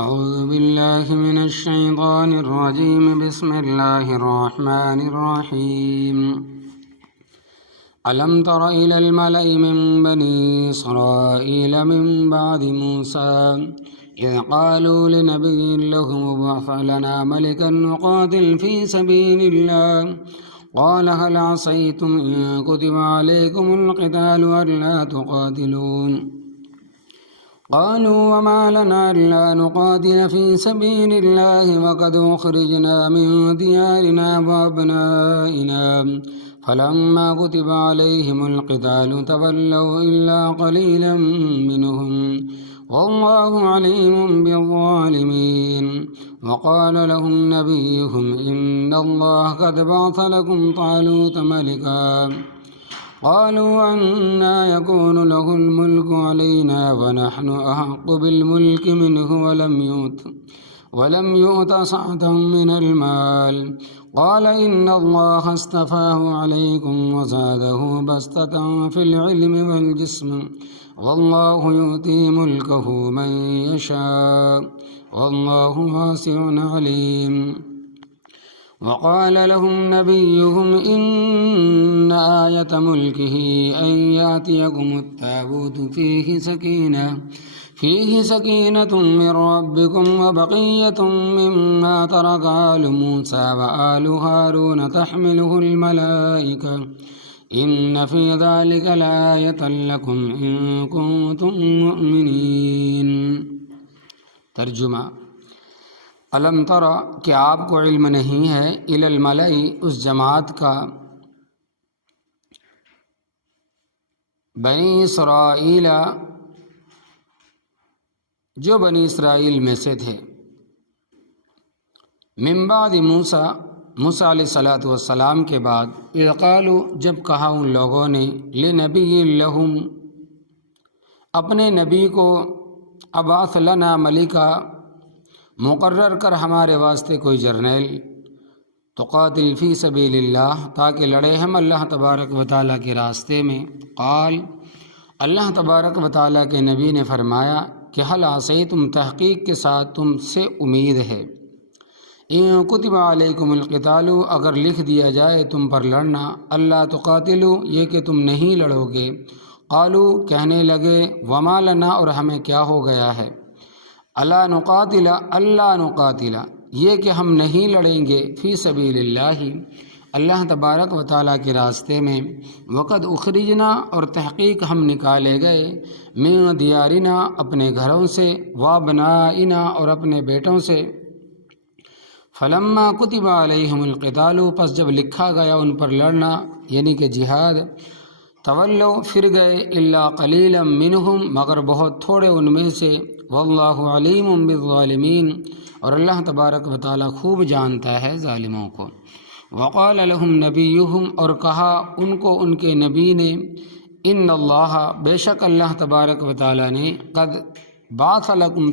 أعوذ بالله من الشيطان الرجيم بسم الله الرحمن الرحيم ألم تر إلى الملأ من بني إسرائيل من بعد موسى إذ قالوا لنبي له ابعث لنا ملكا نقاتل في سبيل الله قال هل عصيتم إن كتب عليكم القتال ألا تقاتلون قالوا وما لنا ألا نقاتل في سبيل الله وقد أخرجنا من ديارنا وأبنائنا فلما كتب عليهم القتال تولوا إلا قليلا منهم والله عليم بالظالمين وقال لهم نبيهم إن الله قد بعث لكم طالوت ملكا قالوا أنى يكون له الملك علينا ونحن أحق بالملك منه ولم يؤت سعة من المال قال إن الله اصطفاه عليكم وزاده بسطة في العلم والجسم والله يؤتي ملكه من يشاء والله واسع عليم وقال لهم نبيهم إن آية ملكه أن يأتيكم التابوت فيه سكينة من ربكم وبقية مما ترك آل موسى وآل هارون تحمله الملائكة إن في ذلك لآية لكم إن كنتم مؤمنين۔ ترجمہ: علم ترى، کہ آپ کو علم نہیں ہے، الی الملئی، اس جماعت کا، بنی اسرائیل، جو بنی اسرائیل میں سے تھے، من بعد موسیٰ، موسیٰ علیہ السلام کے بعد، اذ قالوا، جب کہا ان لوگوں نے، لنبی لہم، اپنے نبی کو، ابعث لنا ملکا، مقرر کر ہمارے واسطے کوئی جرنیل، تقاتل فی سبیل اللہ، تاکہ لڑے ہم اللہ تبارک و تعالیٰ کے راستے میں۔ قال، اللہ تبارک و تعالیٰ کے نبی نے فرمایا کہ حل عصیتم، تحقیق کے ساتھ تم سے امید ہے، ان کتب علیکم القتال، اگر لکھ دیا جائے تم پر لڑنا، اللہ تقاتلوا، یہ کہ تم نہیں لڑو گے۔ قالوا، کہنے لگے، وما لنا، اور ہمیں کیا ہو گیا ہے، اللہ نقاتل، یہ کہ ہم نہیں لڑیں گے، فی سبیل اللہ، اللہ تبارک و تعالیٰ کے راستے میں، وقد اخرجنا، اور تحقیق ہم نکالے گئے، من دیارنا، اپنے گھروں سے، وابنائنا، اور اپنے بیٹوں سے، فلما کتب علیہم القتال، پس جب لکھا گیا ان پر لڑنا، یعنی کہ جہاد، تولوا، پھر گئے، الا قلیلا منہم، مگر بہت تھوڑے ان میں سے، واللہ علیم بالظالمین، اور اللہ تبارک و تعالیٰ خوب جانتا ہے ظالموں کو۔ وقال لهم نبیہم، اور کہا ان کو ان کے نبی نے، ان اللہ، بے شک اللہ تبارک و تعالیٰ نے، قد بعث لکم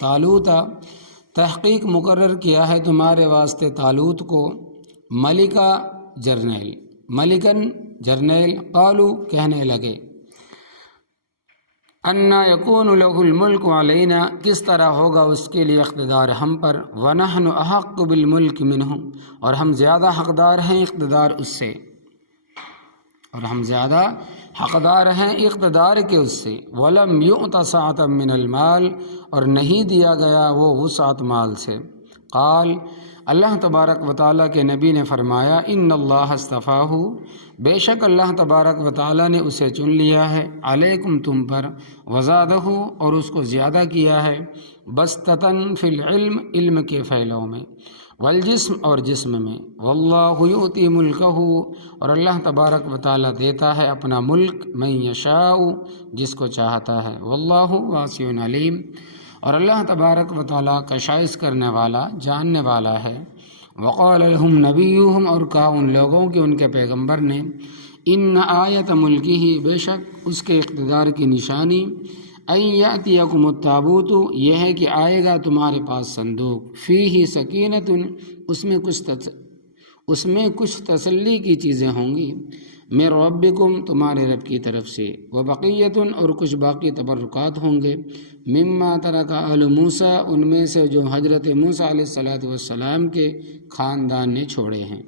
طالوت، تحقیق مقرر کیا ہے تمہارے واسطے طالوت کو، ملکا، جرنیل، ملکن، جرنیل، قالوا، کہنے لگے، انا یکون لہ الملک علینا، کس طرح ہوگا اس کے لیے اقتدار ہم پر، ونحن احق بالملک منہ، اور ہم زیادہ حقدار ہیں اقتدار اس سے، کے اس سے، ولم یؤت سعۃ من المال، اور نہیں دیا گیا وہ وسعت مال سے۔ قال، اللہ تبارک و تعالیٰ کے نبی نے فرمایا، ان اللہ اصطفاہ، بے شک اللہ تبارک و تعالیٰ نے اسے چن لیا ہے، علیکم، تم پر، وزادہ، اور اس کو زیادہ کیا ہے، بسطۃ فی العلم، علم کے پھیلاؤ میں، والجسم، اور جسم میں، واللہ یؤتی ملکہ، اور اللہ تبارک و تعالیٰ دیتا ہے اپنا ملک، من یشاء، جس کو چاہتا ہے، واللہ واسع علیم، اور اللہ تبارک و تعالیٰ کشائش کرنے والا، جاننے والا ہے۔ وقال لهم نبیہم، اور کہا ان لوگوں کے ان کے پیغمبر نے، ان آیت ملکہ، بے شک اس کے اقتدار کی نشانی، ان یأتیکم التابوت، یہ ہے کہ آئے گا تمہارے پاس صندوق، فیہ سکینۃ، اس میں کچھ تسلی کی چیزیں ہوں گی، من ربکم تمہارے رب کی طرف سے، وبقیۃ اور کچھ باقی تبرکات ہوں گے، مما ترک آل موسیٰ ان میں سے جو حضرت موسیٰ علیہ السلام کے خاندان نے چھوڑے ہیں،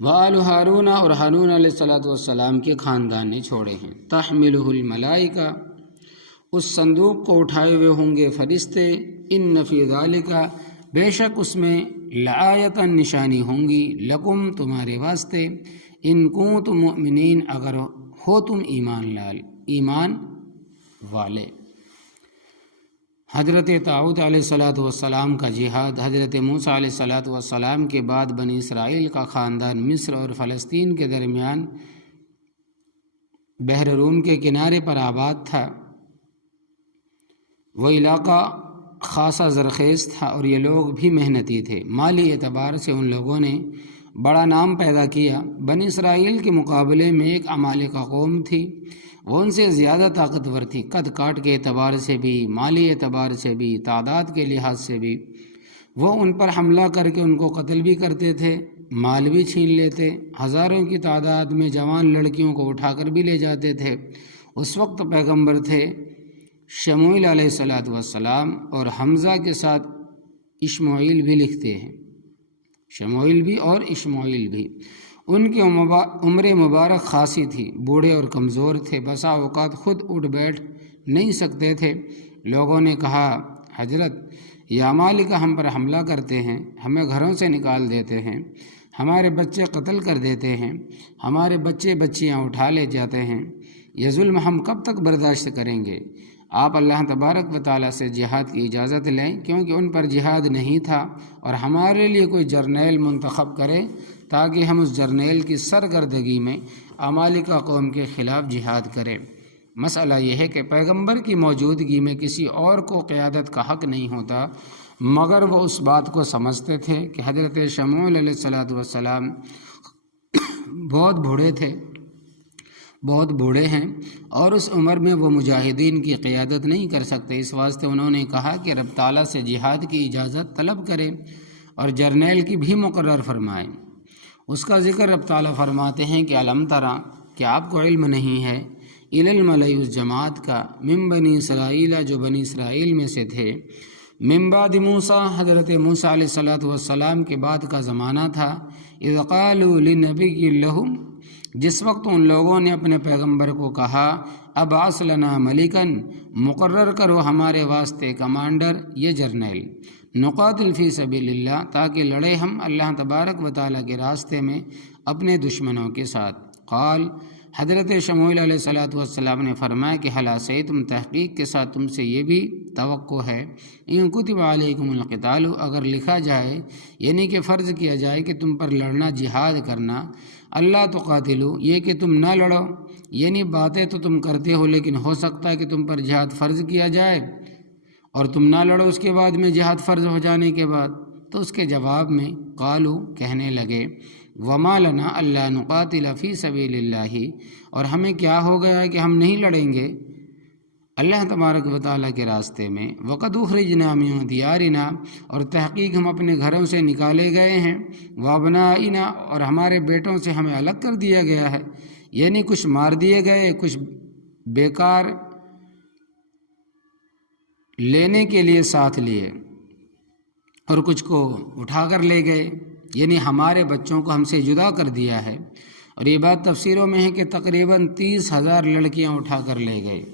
وآل ہارون اور ہارون علیہ السلام کے خاندان نے چھوڑے ہیں، تحملہ الملائکہ اس صندوق کو اٹھائے ہوئے ہوں گے فرشتے، ان فی ذالک بے شک اس میں لآیۃ نشانی ہوں گی، لکم تمہارے واسطے، ان کنتم مؤمنین اگر ہو تم ایمان والے۔ حضرت طاؤد علیہ السلام کا جہاد، حضرت موسیٰ علیہ السلام کے بعد بنی اسرائیل کا خاندان مصر اور فلسطین کے درمیان بحر روم کے کنارے پر آباد تھا۔ وہ علاقہ خاصا زرخیز تھا اور یہ لوگ بھی محنتی تھے، مالی اعتبار سے ان لوگوں نے بڑا نام پیدا کیا۔ بنی اسرائیل کے مقابلے میں ایک عمالقہ قوم تھی، وہ ان سے زیادہ طاقتور تھی، قد کاٹ کے اعتبار سے بھی، مالی اعتبار سے بھی، تعداد کے لحاظ سے بھی۔ وہ ان پر حملہ کر کے ان کو قتل بھی کرتے تھے، مال بھی چھین لیتے، ہزاروں کی تعداد میں جوان لڑکیوں کو اٹھا کر بھی لے جاتے تھے۔ اس وقت پیغمبر تھے شموئیل علیہ السلام، اور حمزہ کے ساتھ اشمعیل بھی لکھتے ہیں، شموئیل بھی اور اشمعیل بھی۔ ان کی عمر مبارک خاصی تھی، بوڑھے اور کمزور تھے، بسا اوقات خود اٹھ بیٹھ نہیں سکتے تھے۔ لوگوں نے کہا، حضرت یہ عمالقہ ہم پر حملہ کرتے ہیں، ہمیں گھروں سے نکال دیتے ہیں، ہمارے بچے قتل کر دیتے ہیں، ہمارے بچے بچیاں اٹھا لے جاتے ہیں، یہ ظلم ہم کب تک برداشت کریں گے؟ آپ اللہ تبارک و تعالیٰ سے جہاد کی اجازت لیں، کیونکہ ان پر جہاد نہیں تھا، اور ہمارے لیے کوئی جرنیل منتخب کرے تاکہ ہم اس جرنیل کی سرگردگی میں عمالقہ قوم کے خلاف جہاد کریں۔ مسئلہ یہ ہے کہ پیغمبر کی موجودگی میں کسی اور کو قیادت کا حق نہیں ہوتا، مگر وہ اس بات کو سمجھتے تھے کہ حضرت شموئیل علیہ السلام بہت بوڑھے تھے، بہت بوڑھے ہیں، اور اس عمر میں وہ مجاہدین کی قیادت نہیں کر سکتے۔ اس واسطے انہوں نے کہا کہ رب تعالیٰ سے جہاد کی اجازت طلب کریں اور جرنیل کی بھی مقرر فرمائیں۔ اس کا ذکر رب تعالیٰ فرماتے ہیں کہ الم ترى، کہ آپ کو علم نہیں ہے، الی الملأ اس جماعت کا، من بنی اسرائیل جو بنی اسرائیل میں سے تھے، من بعد موسیٰ حضرت موسیٰ علیہ السلام کے بعد کا زمانہ تھا، اذ قالوا لنبی لہم جس وقت ان لوگوں نے اپنے پیغمبر کو کہا، ابعث لنا ملکن مقرر کرو ہمارے واسطے کمانڈر، یہ جرنیل، نقاتل فی سبیل اللہ تاکہ لڑے ہم اللہ تبارک و تعالیٰ کے راستے میں اپنے دشمنوں کے ساتھ۔ قال حضرت شموئیل علیہ السلام نے فرمایا کہ حل عصیتم تحقیق کے ساتھ تم سے یہ بھی توقع ہے، ان کتب علیکم القتال اگر لکھا جائے یعنی کہ فرض کیا جائے کہ تم پر لڑنا جہاد کرنا، اللہ تقاتلو یہ کہ تم نہ لڑو، یعنی باتیں تو تم کرتے ہو لیکن ہو سکتا ہے کہ تم پر جہاد فرض کیا جائے اور تم نہ لڑو اس کے بعد میں جہاد فرض ہو جانے کے بعد۔ تو اس کے جواب میں قالو کہنے لگے، وما لنا الا نقاتل فی سبیل اللہ، اور ہمیں کیا ہو گیا ہے کہ ہم نہیں لڑیں گے اللہ تبارک و تعالیٰ کے راستے میں، وقد اخرجنا من دیارنا اور تحقیق ہم اپنے گھروں سے نکالے گئے ہیں، وابنائنا اور ہمارے بیٹوں سے ہمیں الگ کر دیا گیا ہے، یعنی کچھ مار دیے گئے، کچھ بیکار لینے کے لیے ساتھ لیے اور کچھ کو اٹھا کر لے گئے، یعنی ہمارے بچوں کو ہم سے جدا کر دیا ہے۔ اور یہ بات تفسیروں میں ہے کہ تقریباً 30,000 لڑکیاں اٹھا کر لے گئے۔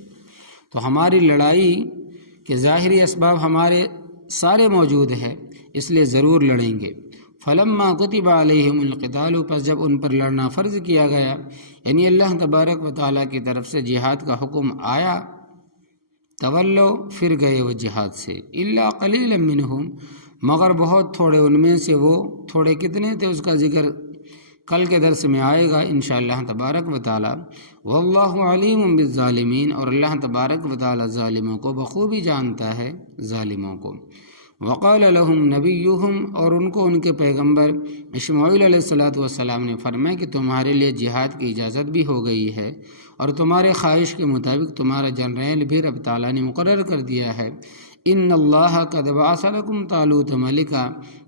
تو ہماری لڑائی کے ظاہری اسباب ہمارے سارے موجود ہے، اس لیے ضرور لڑیں گے۔ فلما کتب علیہم القتال پس جب ان پر لڑنا فرض کیا گیا، یعنی اللہ تبارک و تعالیٰ کی طرف سے جہاد کا حکم آیا، تولو پھر گئے وہ جہاد سے، الا قلیلا منہم مگر بہت تھوڑے ان میں سے، وہ تھوڑے کتنے تھے اس کا ذکر کل کے درس میں آئے گا انشاءاللہ تبارک و تعالی۔ واللہ علیم بالظالمین اور اللہ تبارک و تعالی ظالموں کو بخوبی جانتا ہے، ظالموں کو۔ وقال لهم نبیہم، اور ان کو ان کے پیغمبر اسماعیل علیہ السلام نے فرمایا کہ تمہارے لیے جہاد کی اجازت بھی ہو گئی ہے، اور تمہارے خواہش کے مطابق تمہارا جنرل بھی رب تعالیٰ نے مقرر کر دیا ہے۔ ان اللہ قد بعث لکم طالوت ملکا،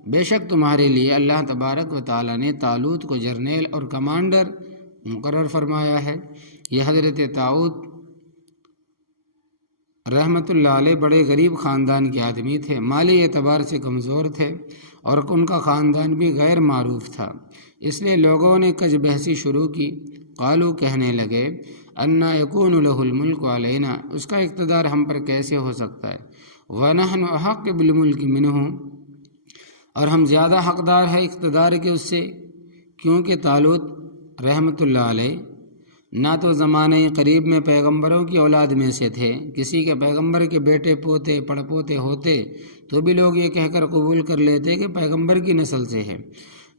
بے شک تمہارے لیے اللہ تبارک و تعالیٰ نے طالوت کو جرنیل اور کمانڈر مقرر فرمایا ہے۔ یہ حضرت طالوت رحمۃ اللہ علیہ بڑے غریب خاندان کے آدمی تھے، مالی اعتبار سے کمزور تھے، اور ان کا خاندان بھی غیر معروف تھا، اس لیے لوگوں نے کج بحثی شروع کی۔ قالو، کہنے لگے، انا یکون لہ الملک علینا، اس کا اقتدار ہم پر کیسے ہو سکتا ہے، ونحن احق بالملک منہ، اور ہم زیادہ حقدار ہے اقتدار کے اس سے، کیونکہ طالوت رحمۃ اللہ علیہ نہ تو زمانہ قریب میں پیغمبروں کی اولاد میں سے تھے، کسی کے پیغمبر کے بیٹے پوتے پڑپوتے ہوتے تو بھی لوگ یہ کہہ کر قبول کر لیتے کہ پیغمبر کی نسل سے ہے،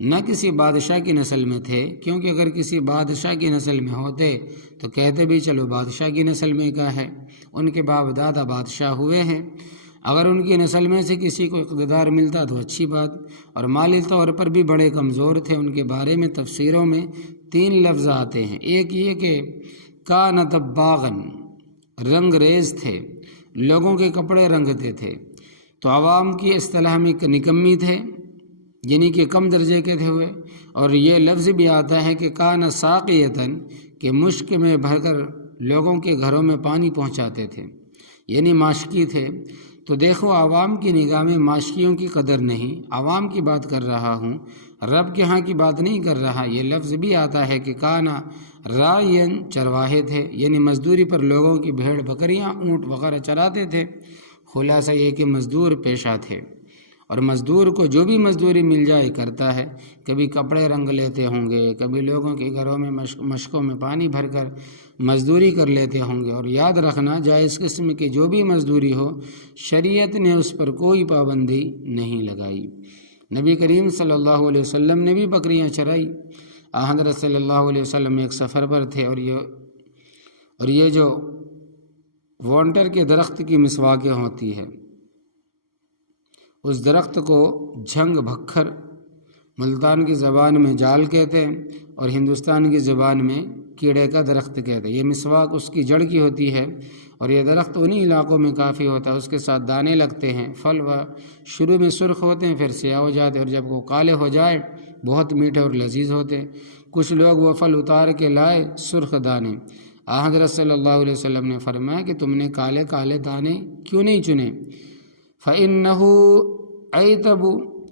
نہ کسی بادشاہ کی نسل میں تھے، کیونکہ اگر کسی بادشاہ کی نسل میں ہوتے تو کہتے بھی چلو بادشاہ کی نسل میں کا ہے، ان کے باپ دادا بادشاہ ہوئے ہیں، اگر ان کی نسل میں سے کسی کو اقتدار ملتا تو اچھی بات، اور مالی طور پر بھی بڑے کمزور تھے۔ ان کے بارے میں تفسیروں میں 3 لفظ آتے ہیں، ایک یہ کہ کان طباغن، رنگ ریز تھے، لوگوں کے کپڑے رنگتے تھے، تو عوام کی اصطلاح میں نکمی تھے، یعنی کہ کم درجے کے تھے ہوئے، اور یہ لفظ بھی آتا ہے کہ کان ساقیتن، کہ مشک میں بھر کر لوگوں کے گھروں میں پانی پہنچاتے تھے، یعنی ماشکی تھے۔ تو دیکھو عوام کی نگاہ میں ماشکیوں کی قدر نہیں، عوام کی بات کر رہا ہوں، رب کے ہاں کی بات نہیں کر رہا۔ یہ لفظ بھی آتا ہے کہ کانا رائین، چرواہے تھے، یعنی مزدوری پر لوگوں کی بھیڑ بکریاں اونٹ وغیرہ چراتے تھے۔ خلاصہ یہ کہ مزدور پیشہ تھے، اور مزدور کو جو بھی مزدوری مل جائے کرتا ہے، کبھی کپڑے رنگ لیتے ہوں گے، کبھی لوگوں کے گھروں میں مشکوں میں پانی بھر کر مزدوری کر لیتے ہوں گے۔ اور یاد رکھنا، جائز قسم کی جو بھی مزدوری ہو، شریعت نے اس پر کوئی پابندی نہیں لگائی۔ نبی کریم صلی اللہ علیہ وسلم نے بھی بکریاں چرائی۔ حضرت صلی اللہ علیہ وسلم ایک سفر پر تھے، اور یہ جو وانٹر کے درخت کی مسواکیں ہوتی ہے، اس درخت کو جھنگ بکھر ملتان کی زبان میں جال کہتے ہیں، اور ہندوستان کی زبان میں کیڑے کا درخت کہتے ہیں۔ یہ مسواک اس کی جڑ کی ہوتی ہے، اور یہ درخت انہی علاقوں میں کافی ہوتا ہے، اس کے ساتھ دانے لگتے ہیں، پھل شروع میں سرخ ہوتے ہیں، پھر سیاہ ہو جاتے ہیں، اور جب وہ کالے ہو جائے بہت میٹھے اور لذیذ ہوتے ہیں۔ کچھ لوگ وہ پھل اتار کے لائے سرخ دانے، حضرت صلی اللہ علیہ وسلم نے فرمایا کہ تم نے کالے کالے دانے کیوں نہیں چنے؟ فَإِنَّهُ أَيْتَبُ،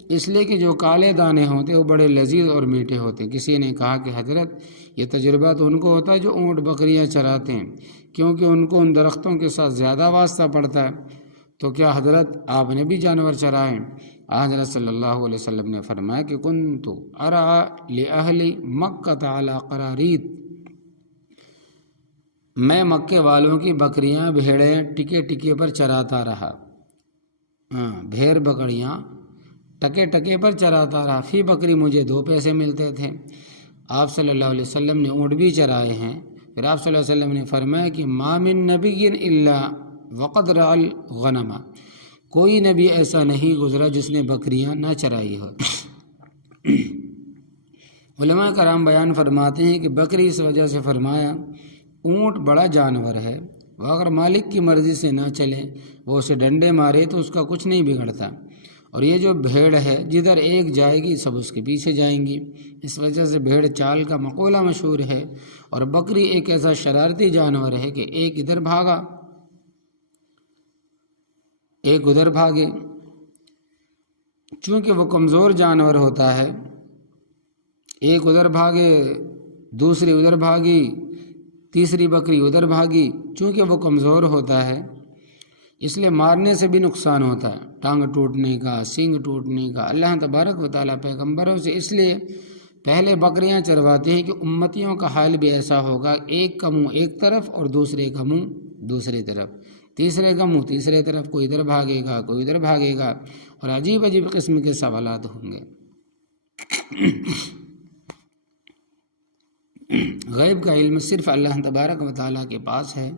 اس لیے کہ جو کالے دانے ہوتے وہ بڑے لذیذ اور میٹھے ہوتے ہیں۔ کسی نے کہا کہ حضرت یہ تجربہ تو ان کو ہوتا ہے جو اونٹ بکریاں چراتے ہیں، کیونکہ ان کو ان درختوں کے ساتھ زیادہ واسطہ پڑتا ہے، تو کیا حضرت آپ نے بھی جانور چرائے؟ حضرت صلی اللہ علیہ وسلم نے فرمایا کہ کنت ارعى لأہل مکہ علی قراریط، میں مکے والوں کی بکریاں بھیڑیں ٹکے ٹکے پر چراتا رہا، بھیڑ بکریاں ٹکے ٹکے پر چراتا رہا، فی بکری مجھے 2 پیسے ملتے تھے۔ آپ صلی اللہ علیہ وسلم نے اونٹ بھی چرائے ہیں۔ پھر آپ صلی اللہ علیہ وسلم نے فرمایا کہ ما من نبی الا وقد رعى الغنم، کوئی نبی ایسا نہیں گزرا جس نے بکریاں نہ چرائی ہو۔ علماء کرام بیان فرماتے ہیں کہ بکری اس وجہ سے فرمایا، اونٹ بڑا جانور ہے، وہ اگر مالک کی مرضی سے نہ چلے، وہ اسے ڈنڈے مارے تو اس کا کچھ نہیں بگڑتا، اور یہ جو بھیڑ ہے جدھر ایک جائے گی سب اس کے پیچھے جائیں گی، اس وجہ سے بھیڑ چال کا مقولہ مشہور ہے۔ اور بکری ایک ایسا شرارتی جانور ہے کہ ایک ادھر بھاگا ایک ادھر بھاگے، چونکہ وہ کمزور جانور ہوتا ہے، ایک ادھر بھاگے دوسری ادھر بھاگی تیسری بکری ادھر بھاگی، چونکہ وہ کمزور ہوتا ہے اس لیے مارنے سے بھی نقصان ہوتا ہے، ٹانگ ٹوٹنے کا، سینگ ٹوٹنے کا۔ اللہ تبارک و تعالیٰ پیغمبروں سے اس لیے پہلے بکریاں چرواتے ہیں کہ امتیوں کا حال بھی ایسا ہوگا، ایک کا منہ ایک طرف اور دوسرے کا منہ دوسری طرف، تیسرے کا منہ تیسرے طرف، کوئی ادھر بھاگے گا کوئی ادھر بھاگے گا، اور عجیب عجیب قسم کے سوالات ہوں گے۔ غیب کا علم صرف اللہ تبارک و تعالیٰ کے پاس ہے۔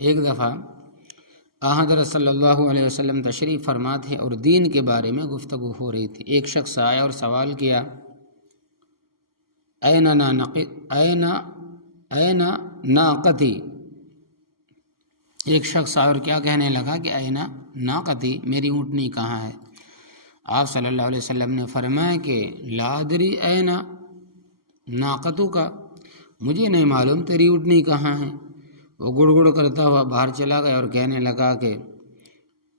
ایک دفعہ حضرت صلی اللہ علیہ وسلم تشریف فرما تھے اور دین کے بارے میں گفتگو ہو رہی تھی۔ ایک شخص آیا اور سوال کیا، این ناقتی، ایک شخص آیا اور کیا کہنے لگا کہ این ناقتی، میری اونٹنی کہاں ہے؟ آپ صلی اللہ علیہ وسلم نے فرمایا کہ لا ادری این ناقتو کا، مجھے نہیں معلوم تیری اونٹنی کہاں ہے۔ وہ گڑ گڑ کرتا ہوا باہر چلا گیا اور کہنے لگا کہ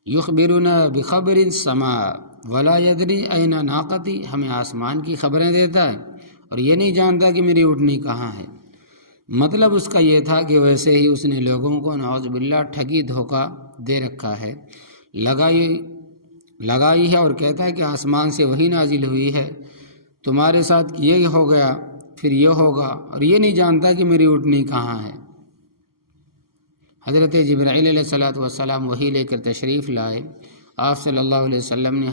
یخبرنا بخبر السماء ولا یدری این ناقتی، ہمیں آسمان کی خبریں دیتا ہے اور یہ نہیں جانتا کہ میری اونٹنی کہاں ہے۔ مطلب اس کا یہ تھا کہ ویسے ہی اس نے لوگوں کو نعوذ باللہ ٹھگی دھوکہ دے رکھا ہے، لگائی ہے، اور کہتا ہے کہ آسمان سے وہی نازل ہوئی ہے، تمہارے ساتھ یہ ہو گیا پھر یہ ہوگا، اور یہ نہیں جانتا کہ میری اونٹنی کہاں ہے۔ حضرت جبرائیل علیہ الصلوۃ والسلام وہی لے کر تشریف لائے۔ آپ صلی اللہ علیہ وسلم نے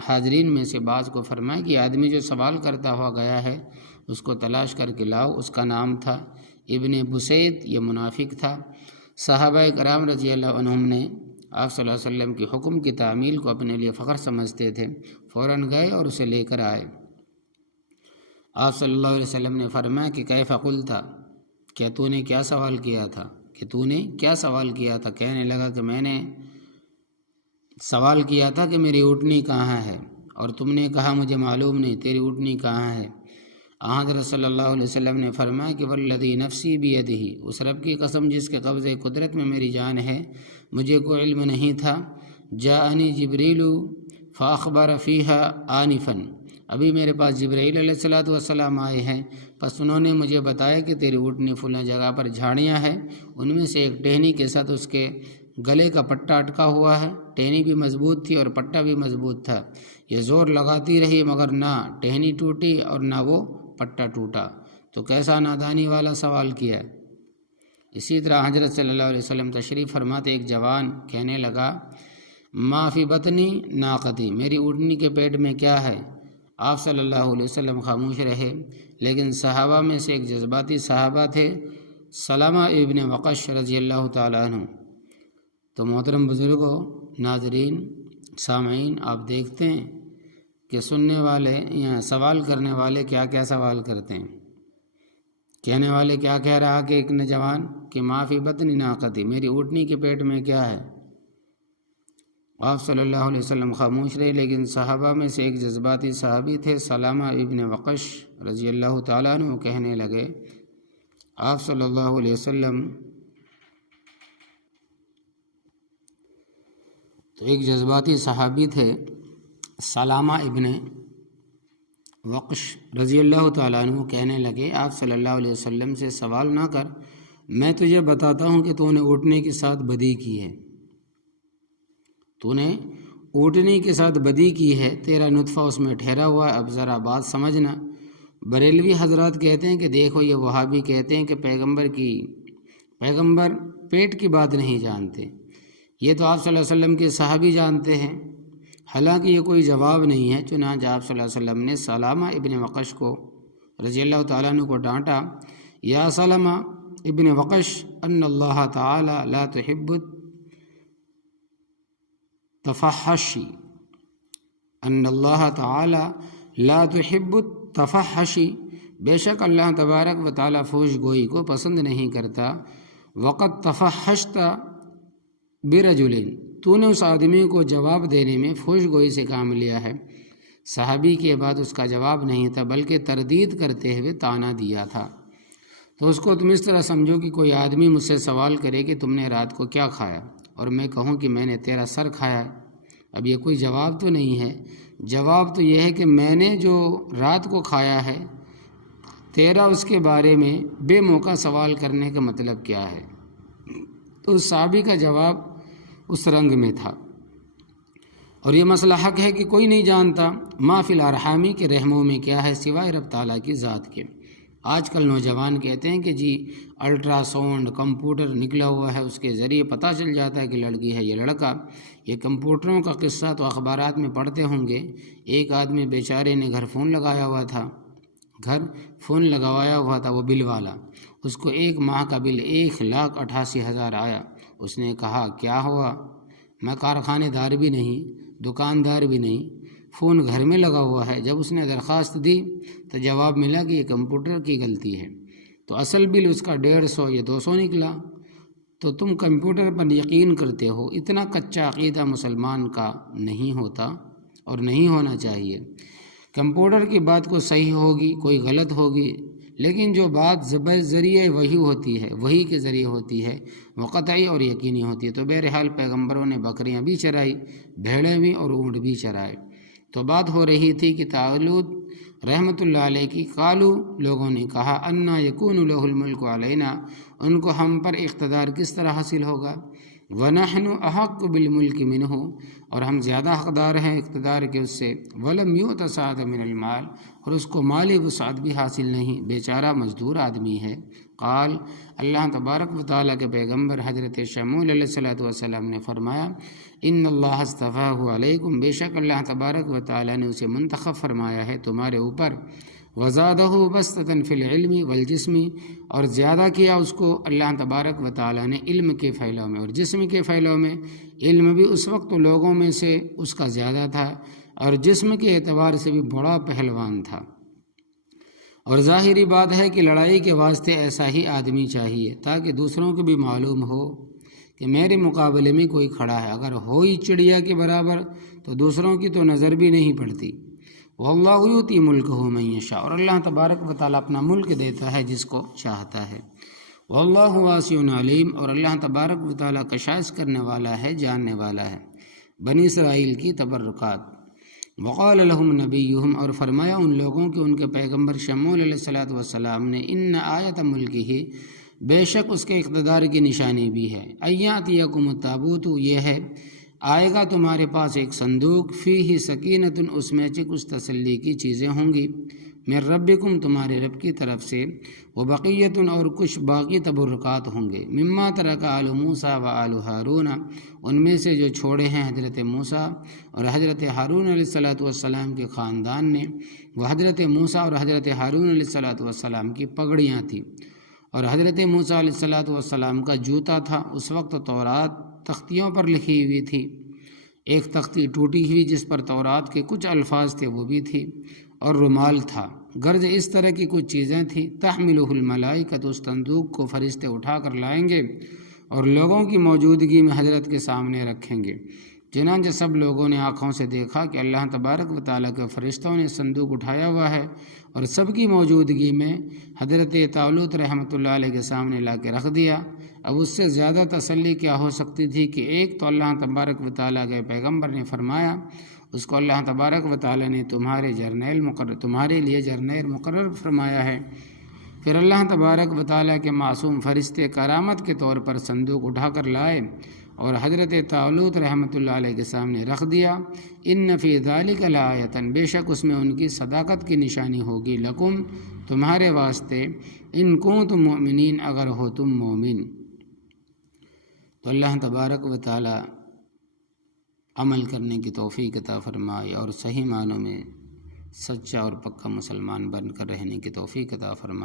حاضرین میں سے بعض کو فرمایا کہ آدمی جو سوال کرتا ہوا گیا ہے اس کو تلاش کر کے لاؤ۔ اس کا نام تھا ابن بسید، یہ منافق تھا۔ صحابہ کرام رضی اللہ عنہم نے آپ صلی اللہ علیہ وسلم کے حکم کی تعمیل کو اپنے لیے فخر سمجھتے تھے، فوراً گئے اور اسے لے کر آئے۔ آپ صلی اللہ علیہ وسلم نے فرمایا کہ کیف قلت، کیا تو نے کیا سوال کیا تھا؟ کہنے لگا کہ میں نے سوال کیا تھا کہ میری اونٹنی کہاں ہے، اور تم نے کہا مجھے معلوم نہیں تیری اونٹنی کہاں ہے۔ حضرت صلی اللہ علیہ وسلم نے فرمایا کہ والذی نفسی بیدہ، اس رب کی قسم جس کے قبضے قدرت میں میری جان ہے، مجھے کوئی علم نہیں تھا۔ جاءنی جبریل فاخبر فیہا آنفا، ابھی میرے پاس جبرائیل علیہ الصلوۃ والسلام آئے ہیں، پس انہوں نے مجھے بتایا کہ تیری اونٹنی فلاں جگہ پر جھاڑیاں ہیں، ان میں سے ایک ٹہنی کے ساتھ اس کے گلے کا پٹا اٹکا ہوا ہے، ٹہنی بھی مضبوط تھی اور پٹا بھی مضبوط تھا، یہ زور لگاتی رہی مگر نہ ٹہنی ٹوٹی اور نہ وہ پٹا ٹوٹا، تو کیسا نادانی والا سوال کیا۔ اسی طرح حضرت صلی اللہ علیہ وسلم تشریف فرماتے ایک جوان کہنے لگا ما فی بطنی ناقتی، میری اونٹنی کے پیٹ میں کیا ہے؟ آپ صلی اللہ علیہ وسلم خاموش رہے، لیکن صحابہ میں سے ایک جذباتی صحابہ تھے سلمہ ابن وقش رضی اللہ تعالیٰ عنہ۔ تو محترم بزرگوں، ناظرین، سامعین، آپ دیکھتے ہیں کہ سننے والے یا سوال کرنے والے کیا کیا سوال کرتے ہیں۔ کہنے والے کیا کہہ رہا کہ ایک نوجوان کہ ما فی بطن ناقتی، میری اونٹنی کے پیٹ میں کیا ہے؟ آپ صلی اللہ علیہ وسلم خاموش رہے، لیکن صحابہ میں سے ایک جذباتی صحابی تھے سلمہ ابن وقش رضی اللہ تعالیٰ عنہ، کہنے لگے آپ صلی اللہ علیہ وسلم، تو ایک جذباتی صحابی تھے سلمہ ابن وقش رضی اللہ تعالیٰ عنہ، کہنے لگے آپ صلی اللہ علیہ وسلم سے سوال نہ کر، میں تجھے بتاتا ہوں کہ تو نے اونٹنی کے ساتھ بدی کی ہے، تو نے اونٹنی کے ساتھ بدی کی ہے، تیرا نطفہ اس میں ٹھہرا ہوا ہے۔ اب ذرا بات سمجھنا، بریلوی حضرات کہتے ہیں کہ دیکھو یہ وہابی کہتے ہیں کہ پیغمبر پیٹ کی بات نہیں جانتے، یہ تو آپ صلی اللہ علیہ وسلم کے صحابی جانتے ہیں، حالانکہ یہ کوئی جواب نہیں ہے۔ چنانچہ آپ صلی اللہ علیہ وسلم نے سلمہ ابن وقش کو رضی اللہ تعالیٰ عنہ کو ڈانٹا، یا سلمہ ابن وقش ان اللہ تعالی لا تحب تفحشی، ان اللہ تعالی لا تحب التفحشی، بے شک اللہ تبارک و تعالی فحش گوئی کو پسند نہیں کرتا۔ وقد تفحشت برجل، تو نے اس آدمی کو جواب دینے میں فحش گوئی سے کام لیا ہے۔ صحابی کے بعد اس کا جواب نہیں تھا بلکہ تردید کرتے ہوئے طعنہ دیا تھا۔ تو اس کو تم اس طرح سمجھو کہ کوئی آدمی مجھ سے سوال کرے کہ تم نے رات کو کیا کھایا، اور میں کہوں کہ میں نے تیرا سر کھایا ہے۔ اب یہ کوئی جواب تو نہیں ہے، جواب تو یہ ہے کہ میں نے جو رات کو کھایا ہے، تیرا اس کے بارے میں بے موقع سوال کرنے کا مطلب کیا ہے؟ تو اس صحابی کا جواب اس رنگ میں تھا۔ اور یہ مسئلہ حق ہے کہ کوئی نہیں جانتا ما فی الارحامی کے رحموں میں کیا ہے سوائے رب تعالیٰ کی ذات کے۔ آج کل نوجوان کہتے ہیں کہ جی الٹرا ساؤنڈ کمپیوٹر نکلا ہوا ہے، اس کے ذریعے پتہ چل جاتا ہے کہ لڑکی ہے یہ لڑکا۔ یہ کمپیوٹروں کا قصہ تو اخبارات میں پڑھتے ہوں گے، ایک آدمی بیچارے نے گھر فون لگایا ہوا تھا، گھر فون لگوایا ہوا تھا وہ بل والا، اس کو 1 ماہ کا بل 1,88,000 آیا۔ اس نے کہا کیا ہوا، میں کارخانے دار بھی نہیں، دکاندار بھی نہیں، فون گھر میں لگا ہوا ہے۔ جب اس نے درخواست دی تو جواب ملا کہ یہ کمپیوٹر کی غلطی ہے، تو اصل بل اس کا 150 یا 200 نکلا۔ تو تم کمپیوٹر پر یقین کرتے ہو۔ اتنا کچا عقیدہ مسلمان کا نہیں ہوتا اور نہیں ہونا چاہیے۔ کمپیوٹر کی بات کو صحیح ہوگی، کوئی غلط ہوگی، لیکن جو بات ذریعہ وحی ہوتی ہے، وحی کے ذریعے ہوتی ہے، وہ قطعی اور یقینی ہوتی ہے۔ تو بہرحال پیغمبروں نے بکریاں بھی چرائی، بھیڑیں بھی اور اونٹ بھی چرائے۔ تو بات ہو رہی تھی کہ طالوت رحمۃ اللہ علیہ کی قالو لوگوں نے کہا انا یکون لہ الملک علینا، ان کو ہم پر اقتدار کس طرح حاصل ہوگا، ونحن احق بالملک منہ، اور ہم زیادہ حقدار ہیں اقتدار کے اس سے، ولم یؤت سعۃ من المال، اور اس کو مالی وسعت بھی حاصل نہیں، بیچارہ مزدور آدمی ہے۔ قال، اللہ تبارک و تعالیٰ کے پیغمبر حضرت شمعون علیہ السلام نے فرمایا ان اللہ اصطفاہ علیکم، بے شک اللہ تبارک و تعالیٰ نے اسے منتخب فرمایا ہے تمہارے اوپر، وزادہ بسطۃ فی العلم والجسم، اور زیادہ کیا اس کو اللہ تبارک و تعالیٰ نے علم کے پھیلاؤ میں اور جسم کے پھیلاؤ میں۔ علم بھی اس وقت لوگوں میں سے اس کا زیادہ تھا، اور جسم کے اعتبار سے بھی بڑا پہلوان تھا۔ اور ظاہری بات ہے کہ لڑائی کے واسطے ایسا ہی آدمی چاہیے تاکہ دوسروں کو بھی معلوم ہو کہ میرے مقابلے میں کوئی کھڑا ہے۔ اگر ہوئی چڑیا کے برابر تو دوسروں کی تو نظر بھی نہیں پڑتی۔ واللہ یؤتی ملکہ من یشاء، اور اللہ تبارک و تعالیٰ اپنا ملک دیتا ہے جس کو چاہتا ہے۔ واللہ واسع علیم، اور اللہ تبارک و تعالیٰ کشائش کرنے والا ہے، جاننے والا ہے۔ بنی اسرائیل کی تبرکات۔ وقال لهم نبیہم، اور فرمایا ان لوگوں کے ان کے پیغمبر شمعون علیہ السلام نے، ان آیت ملکہ، بے شک اس کے اقتدار کی نشانی بھی ہے، ایاتیکم التابوت، یہ ہے آئے گا تمہارے پاس ایک صندوق، فیہ سکینۃ، اس میں کچھ تسلی کی چیزیں ہوں گی، من ربکم، تمہارے رب کی طرف سے، وبقیۃ، اور کچھ باقی تبرکات ہوں گے، مما ترک آل موسیٰ و آل ہارون، ان میں سے جو چھوڑے ہیں حضرت موسیٰ اور حضرت ہارون علیہ السلام کے خاندان نے۔ وہ حضرت موسیٰ اور حضرت ہارون علیہ السلام کی پگڑیاں تھیں، اور حضرت موسیٰ علیہ السلام کا جوتا تھا۔ اس وقت تورات تختیوں پر لکھی ہوئی تھی، ایک تختی ٹوٹی ہوئی جس پر تورات کے کچھ الفاظ تھے وہ بھی تھی، اور رومال تھا، غرض اس طرح کی کچھ چیزیں تھیں۔ تحملہ الملائکۃ، اس صندوق کو فرشتے اٹھا کر لائیں گے اور لوگوں کی موجودگی میں حضرت کے سامنے رکھیں گے۔ چنانچہ سب لوگوں نے آنکھوں سے دیکھا کہ اللہ تبارک و تعالیٰ کے فرشتوں نے صندوق اٹھایا ہوا ہے، اور سب کی موجودگی میں حضرت طالوت رحمۃ اللہ علیہ کے سامنے لا کے رکھ دیا۔ اب اس سے زیادہ تسلی کیا ہو سکتی تھی کہ ایک تو اللہ تبارک و تعالیٰ کے پیغمبر نے فرمایا، اس کو اللہ تبارک و تعالیٰ نے تمہارے لیے جرنیل مقرر فرمایا ہے۔ پھر اللہ تبارک و تعالیٰ کے معصوم فرشتے کرامت کے طور پر صندوق اٹھا کر لائے اور حضرت طالوت رحمۃ اللہ علیہ کے سامنے رکھ دیا۔ ان فی ذلک لآیۃ، بے شک اس میں ان کی صداقت کی نشانی ہوگی، لکم، تمہارے واسطے، ان کنتم مؤمنین، اگر ہو تم مومن۔ تو اللہ تبارک و تعالیٰ عمل کرنے کی توفیق عطا فرمائے اور صحیح معنوں میں سچا اور پکا مسلمان بن کر رہنے کی توفیق عطا فرمائے۔